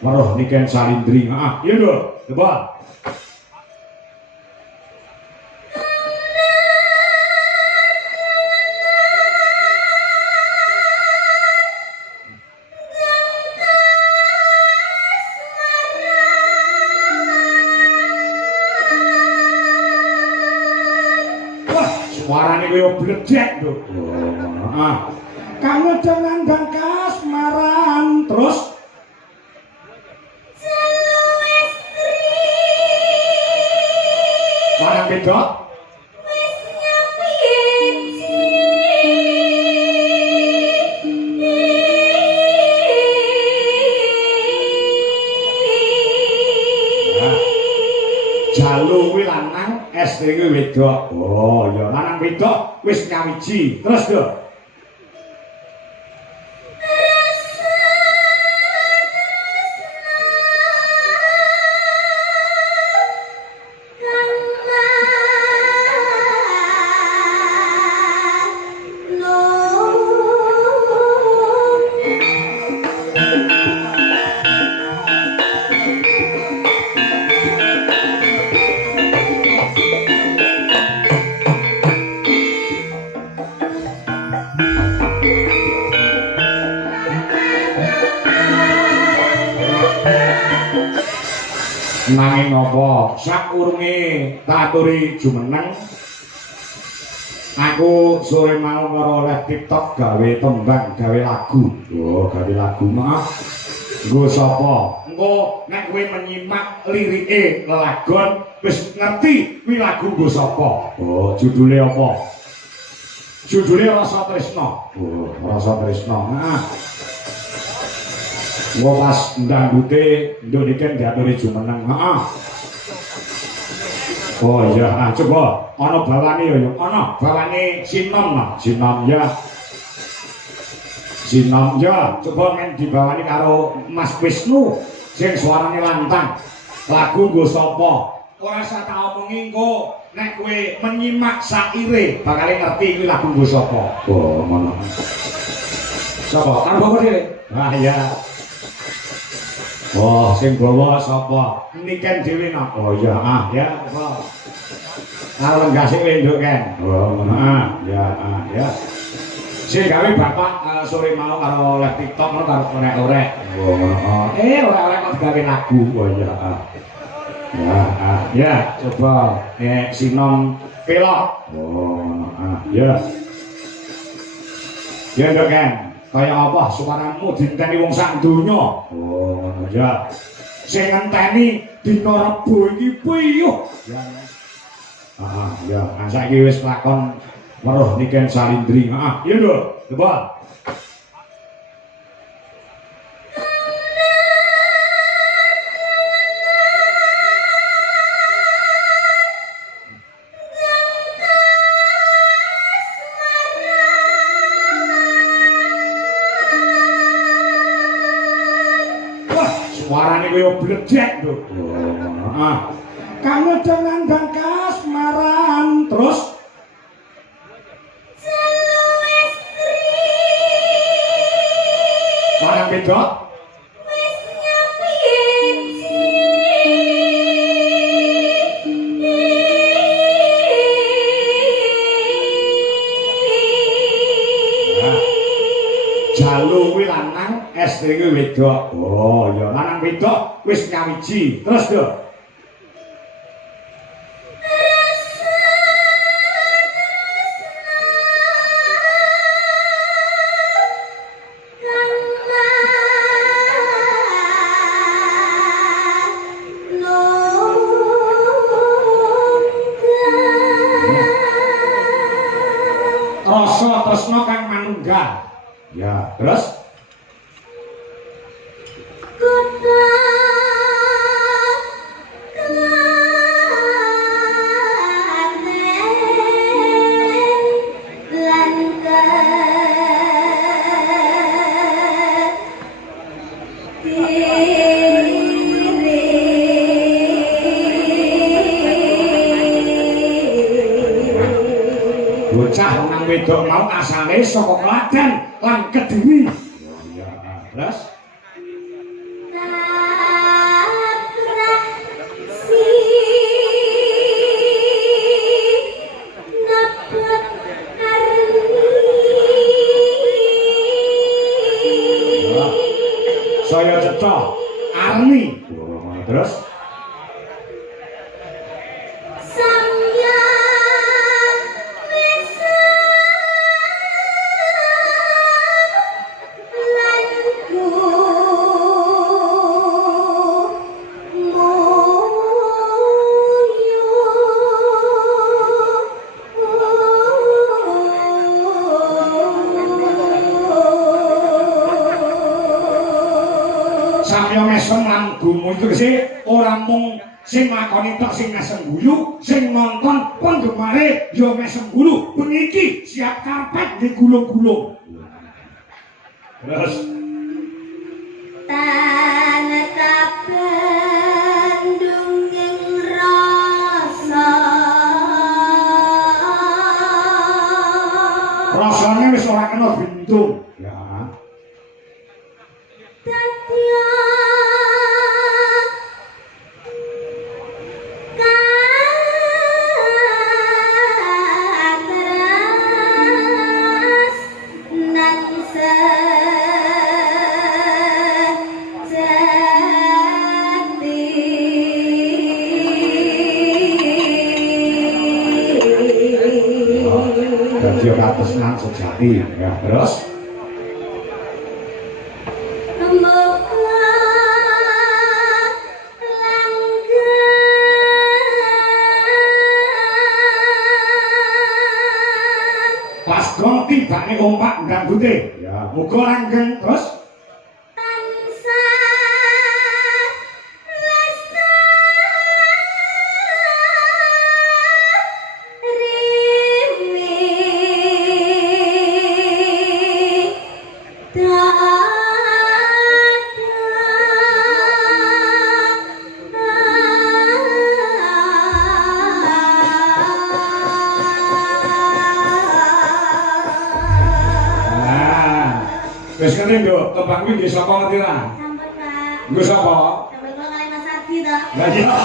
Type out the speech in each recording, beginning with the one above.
weruh niken salindri. Iya lho, coba. Suarane koyo bledek lho. Kamu jangan bangkas maran terus Larang beda Jalu kuwi lanang, estri kuwi wedok. Oh ya, lanang wedok wis nyawiji. Terus lho. Nanging apa sakurunge tak aturi jumeneng aku sore mau karo oleh TikTok gawe tembang gawe lagu. Oh gawe lagu maaf nggo sapa engko nek kowe menyimak lirike lelagon wis ngerti kuwi lagu nggo sapa. Oh judule apa? Judule Rasa Tresna. Oh Rasa Tresna. Wong pas ndangdute ndoniken diaturi jumeneng. Oh iya, coba ana bawane ya, ana bawane Sinom nah, Sinom ya. Sinom ya, coba men dibawani karo Mas Wisnu sing suarane lantang. Lagu nggo sapa? Ora usah tak omongi engko nek kowe menyimak saire bakal ngerti kuwi lagu nggo sapa. Oh, ngono. Sapa? Karo bapak dhewe. Ah iya. Oh, sing bawa sapa? Niken dhewe nak. Oh ya, ya. Oh. Karo lenggah sing wendok kan. Oh, ngono. Ya, ya. Sing gawe bapak sore mau karo live TikTok ngono karo orek-orek. Oh, ngono. Orek-orek kok gawe lagu. Oh ya. Ya, coba Sinom pelok. Oh, ngono. Ya. Ya, ndok kan. Kaya apa suaramu dinteni wong sak donya. Oh ngono ya. Sing ngenteni dina Rebo iki piyuh. Ya. Ya, saiki wis lakon weruh niken salindri. Iya lho, coba. Suarane koyo bledek lho. Kamu jangan bangkas maran terus Larang beda Jalu kuwi lanang, estri kuwi wedok. Oh ya, lanang wedok wis nyawiji. Terus lho. Rasa tresna kang manunggal. Ya, terus bocah nang wedok mau asale saka Klaten lan Kediri. Ya, terus cetha Arni terus gumu itu sih orang mung sing lakoni tok sing mesem guyu sing nonton penggemare yo mesem gulu beniki siap karpet digulung-gulung terus tanah kabandung ing rasa rasane wis ora kena bintung ya dia katresnan sejati ya terus pas gong tibane ompak ndambute ya muga langgeng terus wis kene nduk tembang kuwi nggih sapa ngerti ra? Sampun, Pak. Nggo sapa? Sampun kula kali Mas Ardi to. Lah iya.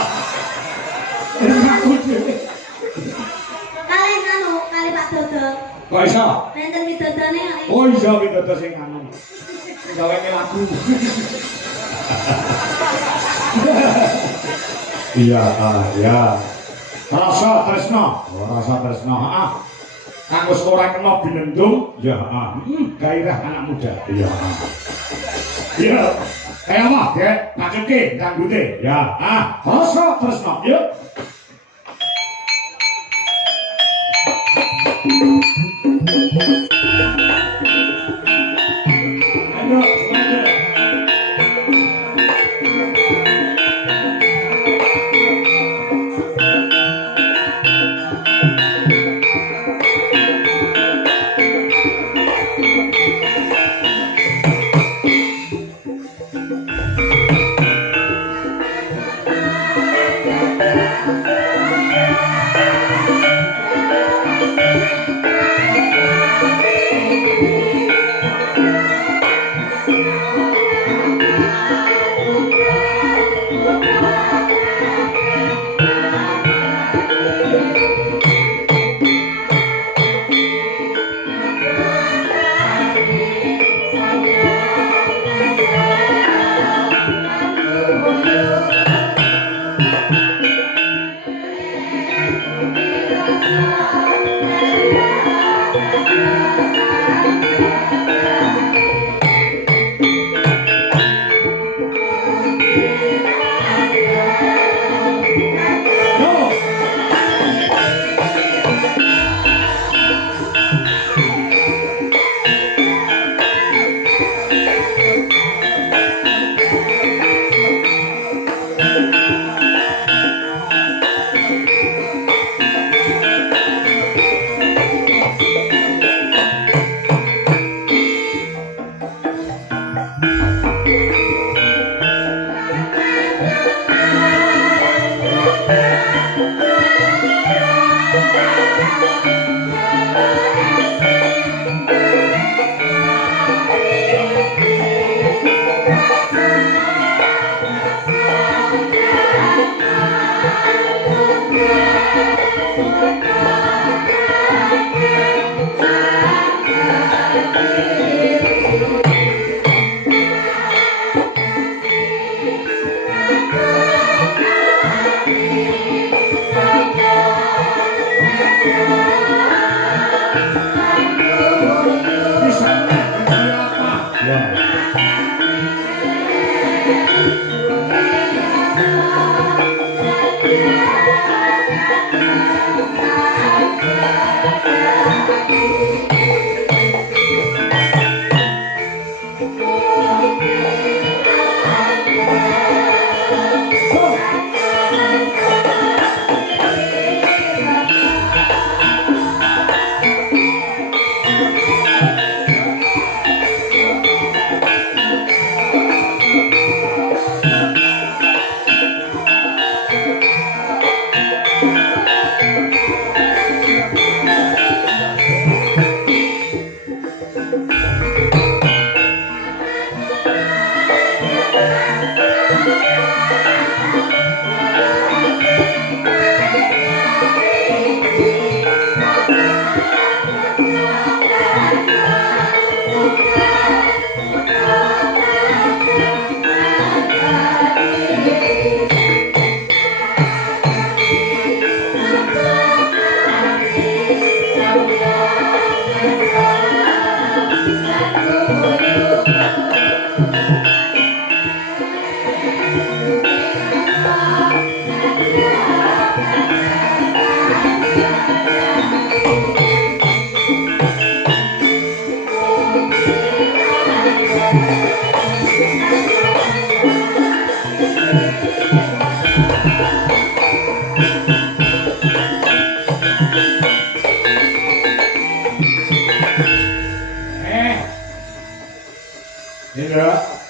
Aku dhewe. Kali Pak Dodo. Kok iso? Nenten midodone kali. Oh iya midodo sing anu. Gawene lagu. Iya, ya. Rasa tresno, rasa tresno. Heeh. Kanggo ora kena binendung, ya gairah anak muda. Iya. Iya. Kayak apa, Dek? Pacuke danggute. Ya, rasa tresno. Yuk. Ayo, semuanya. Indra